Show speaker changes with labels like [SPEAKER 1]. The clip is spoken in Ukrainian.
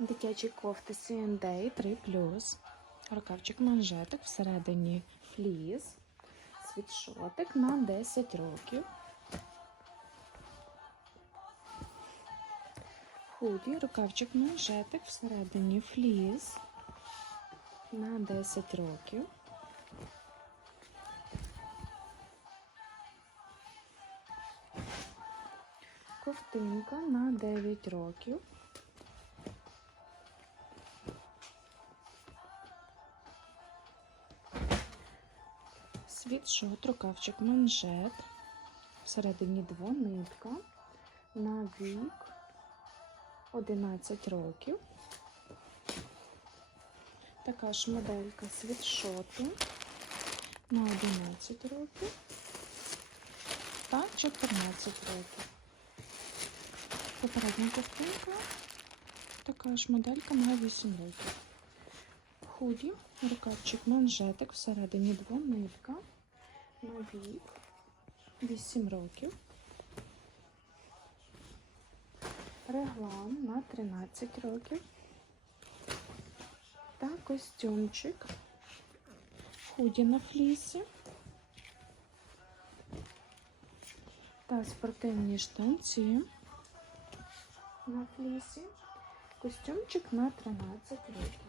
[SPEAKER 1] Дитячі кофти C&A 3 Рукавчик манжетик всередині фліс. Світшотик на 10 років. Худі, рукавчик манжетик всередині фліс на 10 років. Ковтинка на 9 років. Світшот, рукавчик манжет. Всередині двонитка. На вік 11 років. Така ж моделька світшоту на 11 років та 14 років. Попередня ковтинка, така ж моделька на 8 років. Худі, рукавчик манжетик, всередині двонитка, на вік 8 років. Реглан на 13 років. Та костюмчик. Худі на флісі. Та спортивні штанці на флісі. Костюмчик на 13 років.